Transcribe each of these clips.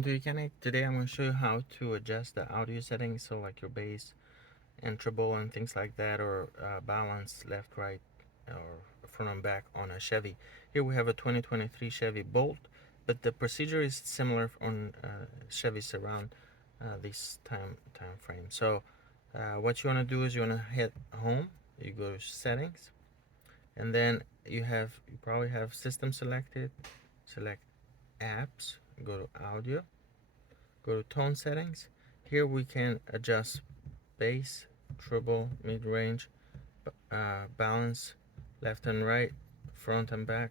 welcome to Mechanic. Today I'm going to show you how to adjust the audio settings, so like your bass and treble and things like that, or balance left, right, or front and back on a Chevy. Here we have a 2023 Chevy Bolt, but the procedure is similar on Chevys around this time frame. So what you want to do is you want to hit home, you go to settings, and then you probably have system selected, select apps, go to audio, go to tone settings. Here we can adjust bass, treble, mid-range, balance, left and right, front and back.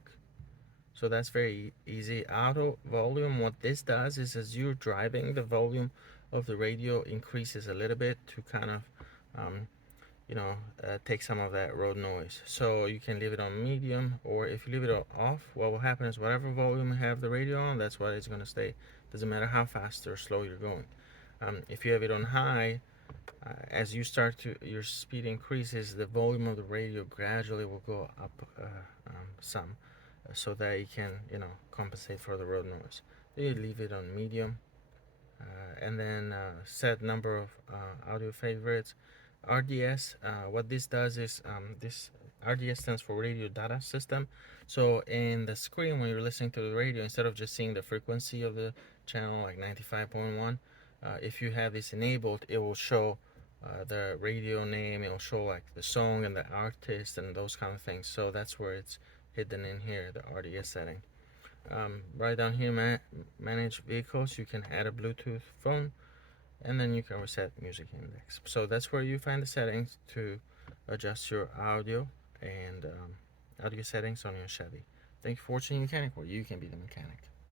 So that's very easy. Auto volume, what this does is as you're driving, the volume of the radio increases a little bit to kind of um, take some of that road noise. So you can leave it on medium, or if you leave it off, what will happen is whatever volume you have the radio on, that's what it's going to stay. Doesn't matter how fast or slow you're going. If you have it on high, as you start to, your speed increases, the volume of the radio gradually will go up some, so that you can compensate for the road noise. Then you leave it on medium, and then set number of audio favorites. RDS, what this does is this RDS stands for radio data system. So in the screen when you're listening to the radio, instead of just seeing the frequency of the channel like 95.1, if you have this enabled, it will show the radio name, it will show like the song and the artist and those kind of things. So that's where it's hidden in here, the RDS setting. Right down here, manage vehicles, you can add a Bluetooth phone, and then you can reset music index. So that's where you find the settings to adjust your audio and audio settings on your Chevy. Thank you for watching Mechanic, where you can be the mechanic.